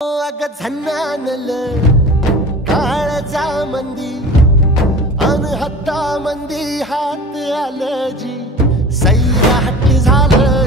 अग झन्नानल काळजा मंदी अन हत्ता मंदी हात आलं जी सैरा हट्टी झालं